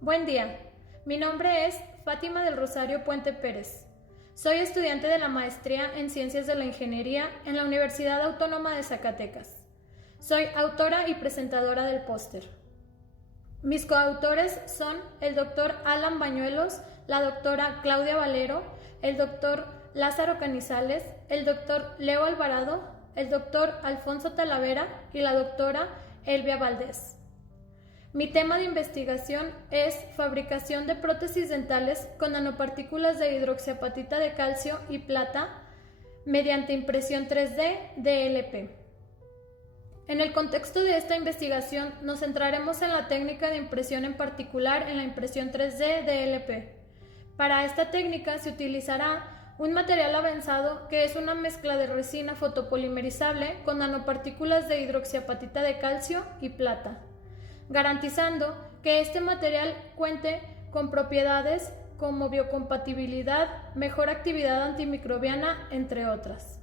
Buen día, mi nombre es Fátima del Rosario Puente Pérez. Soy estudiante de la maestría en Ciencias de la Ingeniería en la Universidad Autónoma de Zacatecas. Soy autora y presentadora del póster. Mis coautores son el doctor Alan Bañuelos, la doctora Claudia Valero, el doctor Lázaro Canizales, el doctor Leo Alvarado, el doctor Alfonso Talavera y la doctora Elvia Valdés. Mi tema de investigación es fabricación de prótesis dentales con nanopartículas de hidroxiapatita de calcio y plata mediante impresión 3D DLP. En el contexto de esta investigación nos centraremos en la técnica de impresión, en particular en la impresión 3D DLP. Para esta técnica se utilizará un material avanzado que es una mezcla de resina fotopolimerizable con nanopartículas de hidroxiapatita de calcio y plata, garantizando que este material cuente con propiedades como biocompatibilidad, mejor actividad antimicrobiana, entre otras.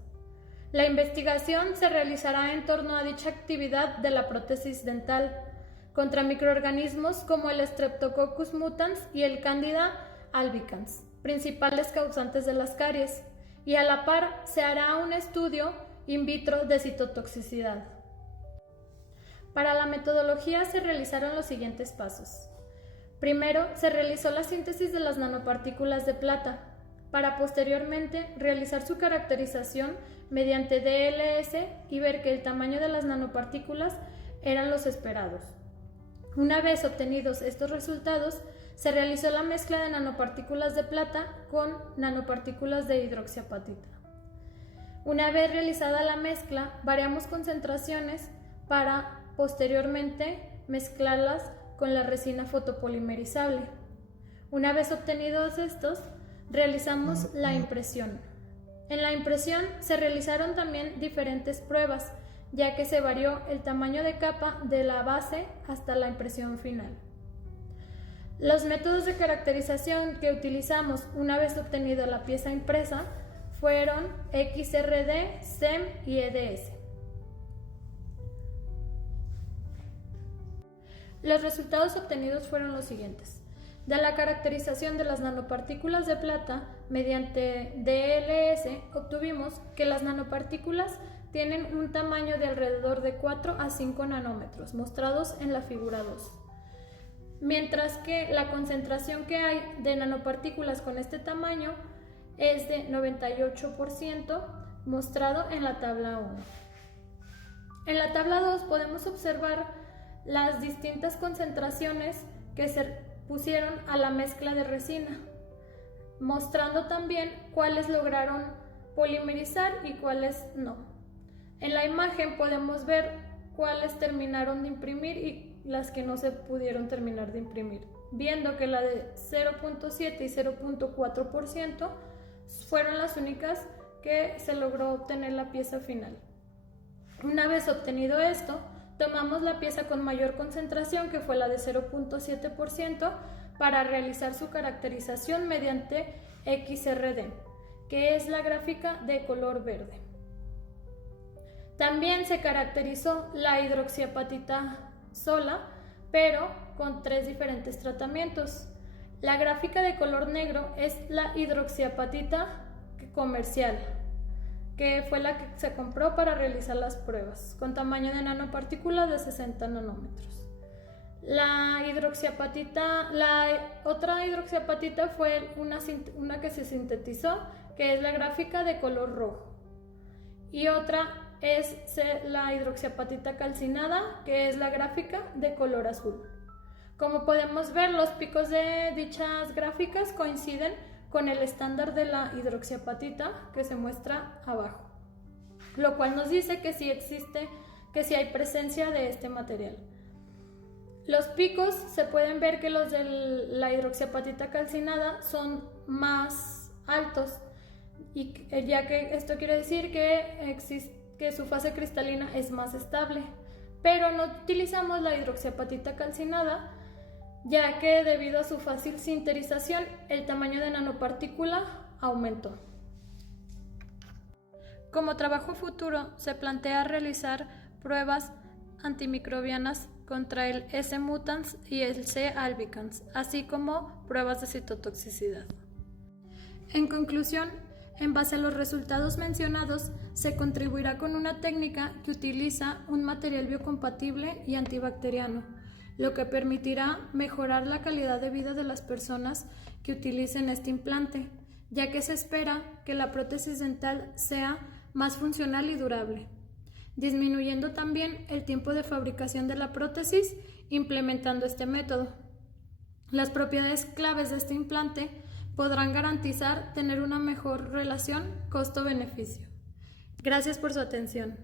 La investigación se realizará en torno a dicha actividad de la prótesis dental contra microorganismos como el Streptococcus mutans y el Candida albicans, principales causantes de las caries, y a la par se hará un estudio in vitro de citotoxicidad. Para la metodología se realizaron los siguientes pasos. Primero, se realizó la síntesis de las nanopartículas de plata, para posteriormente realizar su caracterización mediante DLS y ver que el tamaño de las nanopartículas eran los esperados. Una vez obtenidos estos resultados, se realizó la mezcla de nanopartículas de plata con nanopartículas de hidroxiapatita. Una vez realizada la mezcla, variamos concentraciones para posteriormente mezclarlas con la resina fotopolimerizable. Una vez obtenidos estos, realizamos la impresión. En la impresión se realizaron también diferentes pruebas, ya que se varió el tamaño de capa de la base hasta la impresión final. Los métodos de caracterización que utilizamos una vez obtenida la pieza impresa fueron XRD, SEM y EDS. Los resultados obtenidos fueron los siguientes. De la caracterización de las nanopartículas de plata mediante DLS obtuvimos que las nanopartículas tienen un tamaño de alrededor de 4 a 5 nanómetros, mostrados en la figura 2. Mientras que la concentración que hay de nanopartículas con este tamaño es de 98%, mostrado en la tabla 1. En la tabla 2 podemos observar las distintas concentraciones que se pusieron a la mezcla de resina, mostrando también cuáles lograron polimerizar y cuáles no. En la imagen podemos ver cuáles terminaron de imprimir y las que no se pudieron terminar de imprimir, viendo que la de 0.7 y 0.4% fueron las únicas que se logró obtener la pieza final. Una vez obtenido esto, tomamos la pieza con mayor concentración, que fue la de 0.7%, para realizar su caracterización mediante XRD, que es la gráfica de color verde. También se caracterizó la hidroxiapatita sola, pero con 3 diferentes tratamientos. La gráfica de color negro es la hidroxiapatita comercial, que fue la que se compró para realizar las pruebas, con tamaño de nanopartículas de 60 nanómetros. La otra hidroxiapatita fue una que se sintetizó, que es la gráfica de color rojo. Y otra es la hidroxiapatita calcinada, que es la gráfica de color azul. Como podemos ver, los picos de dichas gráficas coinciden con el estándar de la hidroxiapatita que se muestra abajo, lo cual nos dice que sí hay presencia de este material. Los picos se pueden ver que los de la hidroxiapatita calcinada son más altos, y ya que esto quiere decir que su fase cristalina es más estable, pero no utilizamos la hidroxiapatita calcinada, ya que debido a su fácil sinterización, el tamaño de nanopartícula aumentó. Como trabajo futuro, se plantea realizar pruebas antimicrobianas contra el S. mutans y el C. albicans, así como pruebas de citotoxicidad. En conclusión, en base a los resultados mencionados, se contribuirá con una técnica que utiliza un material biocompatible y antibacteriano, lo que permitirá mejorar la calidad de vida de las personas que utilicen este implante, ya que se espera que la prótesis dental sea más funcional y durable, disminuyendo también el tiempo de fabricación de la prótesis implementando este método. Las propiedades claves de este implante podrán garantizar tener una mejor relación costo-beneficio. Gracias por su atención.